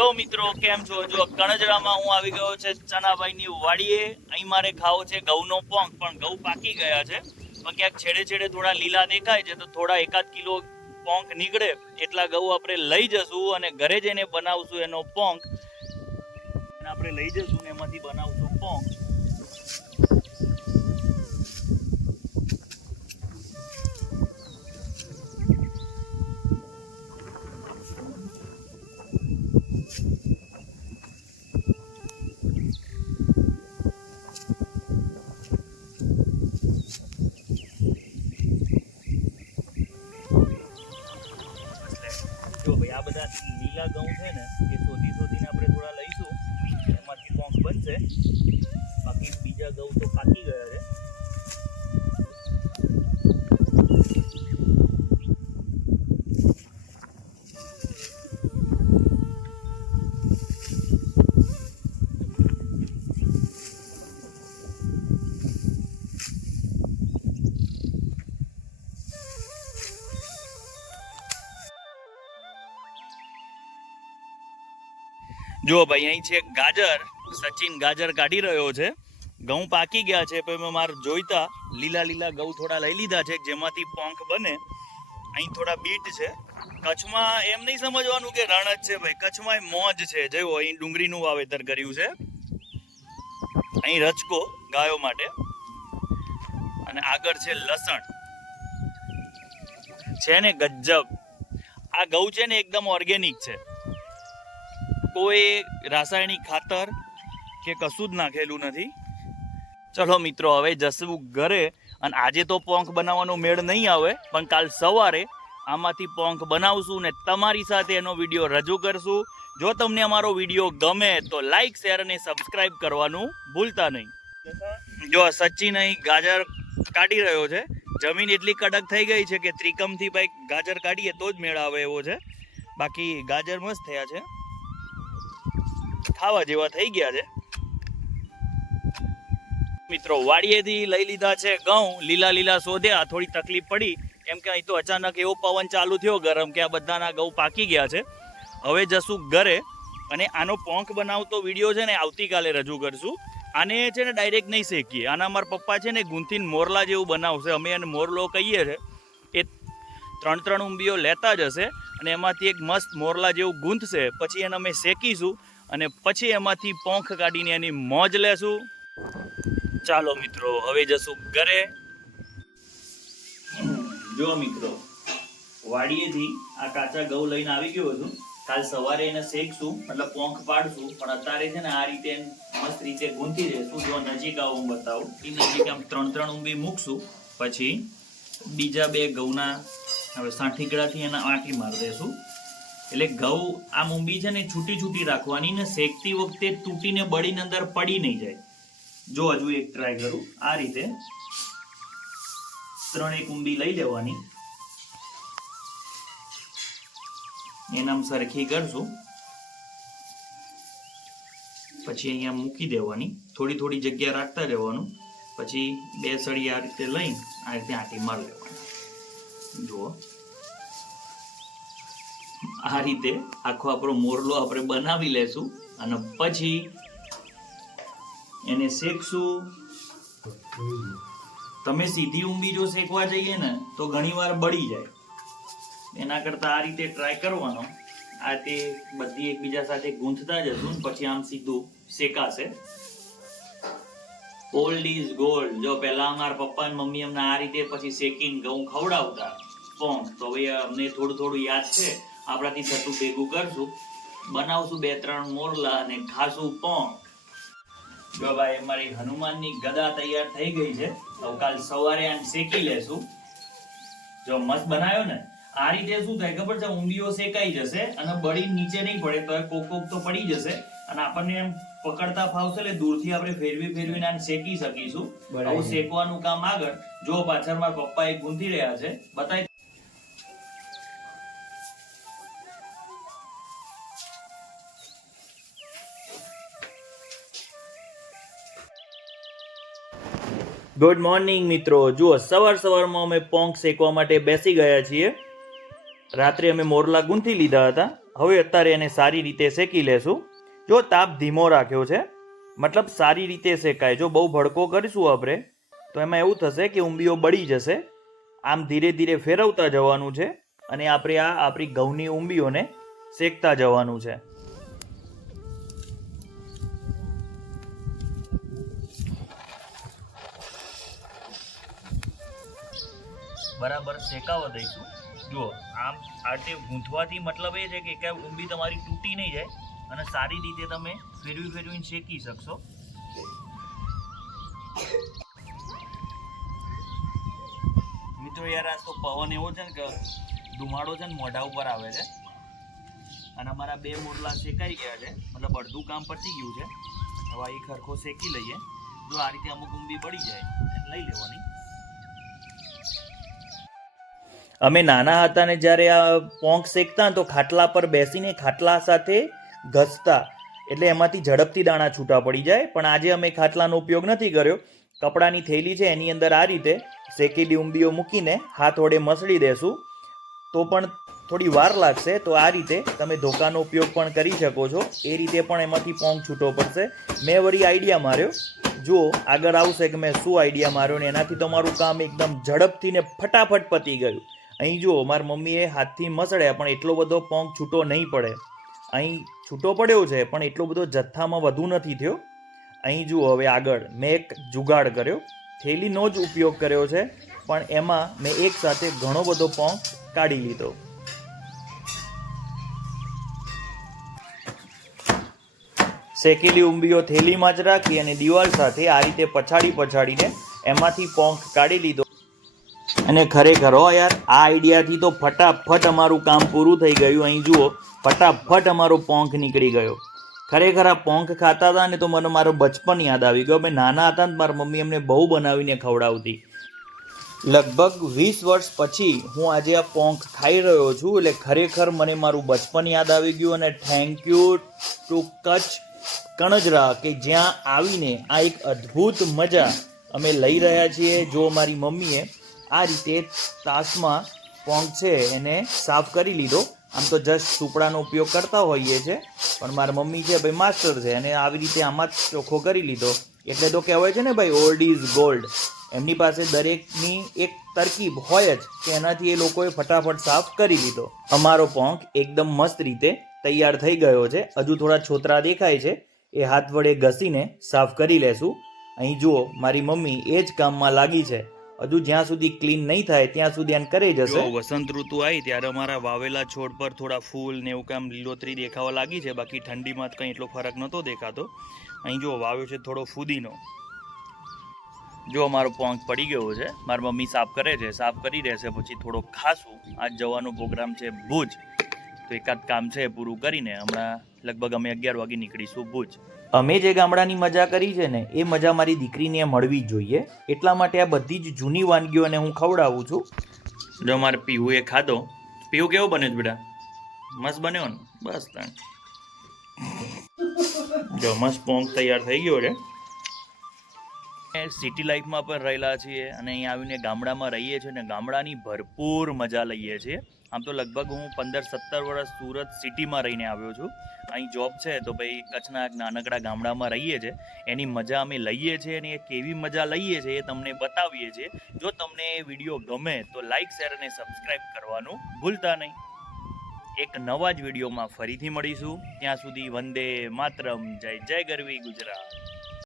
Hello મિત્રો, કેમ છો? જો કણજરામાં હું આવી ગયો છે ચનાભાઈની વાડીએ. અહીં મારે ખાવો છે ઘઉંનો પોંક, પણ ઘઉં પાકી ગયા છે. પણ ક્યાંક છેડે છેડે થોડા લીલા દેખાય છે, તો થોડા એકાદ કિલો પોંક નીકળે. એટલા ઘઉં આપણે લઈ જશું અને ઘરે જઈને બનાવશું એનો પોંક. આપણે લઈ જશું ને એમાંથી બનાવશું પોંક. લીલા ઘઉં છે ને, એ શોધી શોધીને આપણે થોડા લઈશું. એમાંથી કોંક બનશે. બાકી બીજા ઘઉં તો પાકી ગયા છે. જુઓ ભાઈ, અહીં છે ગાજર, સચિન ગાજર કાઢી રહ્યો છે. ઘઉં પાકી ગયા છે પણ મેં મારે જોઈતા લીલા લીલા ઘઉં થોડા લઈ લીધા છે, જેમાંથી પોંખ બને. અહીં થોડા બીટ છે. કચ્છમાં એમ નહીં સમજવાનું કે રણ જ છે ભાઈ, કચ્છમાં મોજ છે. જેવો અહીં ડુંગળીનું વાવેતર કર્યું છે. અહીં રચકો ગાયો માટે. અને આગળ છે લસણ. છે ને ગજ્જબ આ ઘઉં છે ને એકદમ ઓર્ગેનિક છે. કોઈ રાસાયણિક ખાતર કે કશું જ નાખેલું નથી. ચલો મિત્રો, હવે જસવું ઘરે અને આજે તો પોંખ બનાવવાનો મેળ નહીં આવે, પણ કાલ સવારે આમાંથી પોંખ બનાવશું ને તમારી સાથે એનો વીડિયો રજૂ કરશું. જો તમને અમારો વીડિયો ગમે તો લાઈક, શેર અને સબસ્ક્રાઇબ કરવાનું ભૂલતા નહીં. જો સચિન અહીં ગાજર કાઢી રહ્યો છે. જમીન એટલી કડક થઈ ગઈ છે કે ત્રિકમથી ભાઈ ગાજર કાઢીએ તો જ મેળ આવે એવો છે. બાકી ગાજર મસ્ત થયા છે. ખાવા જેવા થઈ ગયા છે. મિત્રો, વાડીએથી લઈ લીધા છે ઘઉં. લીલા લીલા શોધ્યા, થોડી તકલીફ પડી. કેમ કે અહીં તો અચાનક એવો પવન ચાલુ થયો ગરમ કે આ બધાના ઘઉં પાકી ગયા છે. હવે જશું ઘરે અને આનો પોંખ બનાવતો વીડિયો છે ને આવતીકાલે રજૂ કરશું. આને છે ને ડાયરેક્ટ નહીં શેકીએ. આના મારા પપ્પા છે ને ગુંથીને મોરલા જેવું બનાવશે. અમે એને મોરલો કહીએ છે. એ ત્રણ ત્રણ ઉંબીઓ લેતા જ હશે અને એમાંથી એક મસ્ત મોરલા જેવું ગૂંથશે. પછી એને અમે શેકીશું. અને પછી એમાંથી પોંખ કાઢીને એની મોજ લેશું. ચાલો મિત્રો, હવે જશું ઘરે. જો મિત્રો, વાડીએથી આ કાચા ઘઉં લઈને આવી ગયો હતું કાલ સવારે એને શેકશું, મતલબ પોંખ પાડશું, પણ અત્યારે છે ને આ રીતે મસ્ત રીતે ગૂંથી દેશું જો નજીક આવું બતાવું. એ નજીક આમ ત્રણ ત્રણ ઊંબી મૂકશું, પછી બીજા બે ઘઉંના હવે સાંઠીકડાથી એના આંટી મારી દેશું. એટલે ઘઉં આ મુંબી છે ને છૂટી છૂટી રાખવાની ને શેકતી વખતે તૂટીને બળીને અંદર પડી નહીં જાય. જો હજુ એક ટ્રાય કરું. આ રીતે ત્રણ એક ઊંબી લઈ લેવાની. એનામ સરખી કરશું. પછી અહીંયા મૂકી દેવાની. થોડી થોડી જગ્યા રાખતા રહેવાનું. પછી બે સળી આ રીતે લઈ આ રીતે આંટી મારી લેવાની. જુઓ. આ રીતે આખો આપણો મોરલો આપણે બનાવી લેશું અને પછી એને શેકશું. તમે સીધી ઊંબી જો શેકવા જઈએ ને, તો ઘણીવાર બળી જાય. એના કરતાં આ રીતે ટ્રાય કરવાનો. આ તે બધી એકબીજા સાથે ગૂંથતા જશું ને, પછી આમ સીધું શેકાશે. ઓલ્ડ ઇઝ ગોલ્ડ જો પહેલા અમારા પપ્પા અને મમ્મી અમને આ રીતે પછી શેકીને ઘઉં ખવડાવતા. પોંક તો હવે અમને થોડું થોડું યાદ છે. આપણાથી થતું ભેગું કરશું. બનાવશું બે ત્રણ મોરલા અને ખાશું પણ જો ભાઈ અમારી હનુમાનની ગદા તૈયાર થઈ ગઈ છે. હવે કાલ સવારે આમ શેકી લેશું. જો મસ્ત બનાવ્યો ને આ રીતે શું થાય ખબર છે? ઊંડીઓ શેકાઈ જશે અને બળી નીચે નહીં પડે તો કોક કોક તો પડી જશે. અને આપણને એમ પકડતા ફાવશે એટલે દૂરથી આપણે ફેરવી ફેરવીને આને શેકી શકીશું. આવું શેકવાનું કામ આગળ જો પાછળ મારા પપ્પા એ ગૂંથી રહ્યા છે બતાવી ગુડ મોર્નિંગ મિત્રો. જુઓ, સવાર સવારમાં અમે પોંક શેકવા માટે બેસી ગયા છીએ. રાત્રે અમે મોરલા ગૂંથી લીધા હતા. હવે અત્યારે એને સારી રીતે શેકી લેશું. જો તાપ ધીમો રાખ્યો છે, મતલબ સારી રીતે શેકાય. જો બહુ ભડકો કરીશું આપણે, તો એમાં એવું થશે કે ઊંબીઓ બળી જશે. આમ ધીરે ધીરે ફેરવતા જવાનું છે અને આપણે આ આપણી ઘઉંની ઊંબીઓને શેકતા જવાનું છે. બરાબર શેકાવા દઈશું. જુઓ, આમ આ રીતે ગૂંથવાથી મતલબ એ છે કે કે ઊંબી તમારી તૂટી નહીં જાય અને સારી રીતે તમે ફેરવી ફેરવીને શેકી શકશો. મિત્રો, યાર આજ તો પવન એવો છે ને કે ધુમાડો છે ને મોઢા ઉપર આવે છે. અને અમારા બે મોરલા શેકાઈ ગયા છે. મતલબ અડધું કામ પતી ગયું છે. હવે એ હરખો શેકી લઈએ. જો આ રીતે અમુક ઊંબી પડી જાય લઈ લેવાની. અમે નાના હતા ને જ્યારે આ પોંક શેકતા તો ખાટલા પર બેસીને ખાટલા સાથે ઘસતા. એટલે એમાંથી ઝડપથી દાણા છૂટા પડી જાય. પણ આજે અમે ખાટલાનો ઉપયોગ નથી કર્યો. કપડાની થેલી છે એની અંદર આ રીતે શેકેલી ઉંબીઓ મૂકીને હાથ વડે મસળી દેશું. તો પણ થોડી વાર લાગશે. તો આ રીતે તમે ધોકાનો ઉપયોગ પણ કરી શકો છો. એ રીતે પણ એમાંથી પોંખ છૂટો પડશે. મેં વળી આઈડિયા માર્યો. જુઓ, આગળ આવશે કે મેં શું આઈડિયા માર્યો ને એનાથી તમારું કામ એકદમ ઝડપથી ને ફટાફટ પતી ગયું. અહીં જુઓ, મારી મમ્મીએ હાથથી મસળ્યા, પણ એટલો બધો પોંક છૂટો નહીં પડે. અહીં છૂટો પડ્યો છે, પણ એટલો બધો જથ્થામાં વધુ નથી થયો. અહીં જુઓ, હવે આગળ મેં એક જુગાડ કર્યો. થેલીનો જ ઉપયોગ કર્યો છે, પણ એમાં મેં એક સાથે ઘણો બધો પોંક કાઢી લીધો. શેકેલી ઉંબીઓ થેલીમાં જ રાખી અને દિવાલ સાથે આ રીતે પછાડી પછાડીને એમાંથી પોંખ કાઢી લીધો. અને ખરેખર હો યાર, આ આઈડિયાથી તો ફટાફટ અમારું કામ પૂરું થઈ ગયું. અહીં જુઓ, ફટાફટ અમારો પોંખ નીકળી ગયો. ખરેખર આ પોંખ ખાતા હતા ને તો મને મારો બચપન યાદ આવી ગયો. અમે નાના હતા ને મારા મમ્મી અમને બહુ બનાવીને ખવડાવતી. લગભગ વીસ વર્ષ પછી હું આજે આ પોંખ ખાઈ રહ્યો છું એટલે ખરેખર મને મારું બચપન યાદ આવી ગયું અને thank you to Kutch Kanjara કે જ્યાં આવીને આ એક અદ્ભુત મજા અમે લઈ રહ્યા છીએ. જો મારી મમ્મીએ આ રીતે તાસમાં પોંગ છે એને સાફ કરી લીધો. આમ તો જસ્ટ સુપડાનો ઉપયોગ કરતા હોઈએ છે, પણ મારા મમ્મી છે, ભાઈ માસ્ટર છે અને આવી રીતે આમાં જ ચોખ્ખો કરી લીધો. એટલે તો કહેવાય છે ને ભાઈ ઓલ્ડ ઇઝ ગોલ્ડ એમની પાસે દરેકની એક તરકીબ હોય જ કે એનાથી એ લોકોએ ફટાફટ સાફ કરી લીધો. અમારો પોંખ એકદમ મસ્ત રીતે તૈયાર થઈ ગયો છે. હજુ થોડા છોતરા દેખાય છે. એ હાથ વડે ઘસીને સાફ કરી લેશું. અહીં જુઓ, મારી મમ્મી એ જ કામમાં લાગી છે. હજુ જ્યાં સુધી ક્લીન નહીં થાય, ત્યાં સુધી આને કરે જશે વસંત ઋતુ આવી ત્યારે અમારા વાવેલા છોડ પર થોડા ફૂલ ને એવું કામ લીલોતરી દેખાવા લાગી છે, બાકી ઠંડીમાં કંઈ એટલો ફરક નહોતો દેખાતો. અહીં જો વાવ્યો છે થોડો ફુદીનો. જો અમારો પોંખ પડી ગયો છે, મારી મમ્મી સાફ કરે છે, સાફ કરી રહેશે પછી થોડો ખાશું. આજ જવાનો પ્રોગ્રામ છે ભુજ. તો એકાદ કામ છે પૂરું કરીને હમણાં લગભગ અમે અગિયાર વાગે નીકળીશું ભુજ. અમે જે ગામડાની મજા કરી છે ને એ મજા મારી દીકરીને મળવી જોઈએ. એટલા માટે આ બધી જ જૂની વાનગીઓને હું ખવડાવું છું. જો મારે પીવું એ ખાધો પીવું કેવો બને છે બેટા? મસ્ત બન્યો ને? બસ તણ. જો મસ્ત પોંક તૈયાર થઈ ગયો છે. સિટી લાઈફમાં પણ રહેલા છીએ અને અહીં આવીને ગામડામાં રહીએ છીએ અને ગામડાની ભરપૂર મજા લઈએ છીએ. આમ તો લગભગ હું પંદર સત્તર વર્ષ સુરત સિટીમાં રહીને આવ્યો છું. અહીં જોબ છે તો ભાઈ કચ્છના એક નાનકડા ગામડામાં રહીએ છીએ. એની મજા અમે લઈએ છીએ અને એ કેવી મજા લઈએ છીએ એ તમને બતાવીએ છીએ. જો તમને એ વીડિયો ગમે તો લાઈક શેર અને સબસ્ક્રાઈબ કરવાનું ભૂલતા નહીં. એક નવા જ વિડીયોમાં ફરીથી મળીશું. ત્યાં સુધી વંદે માતરમ. જય જય ગરવી ગુજરાત.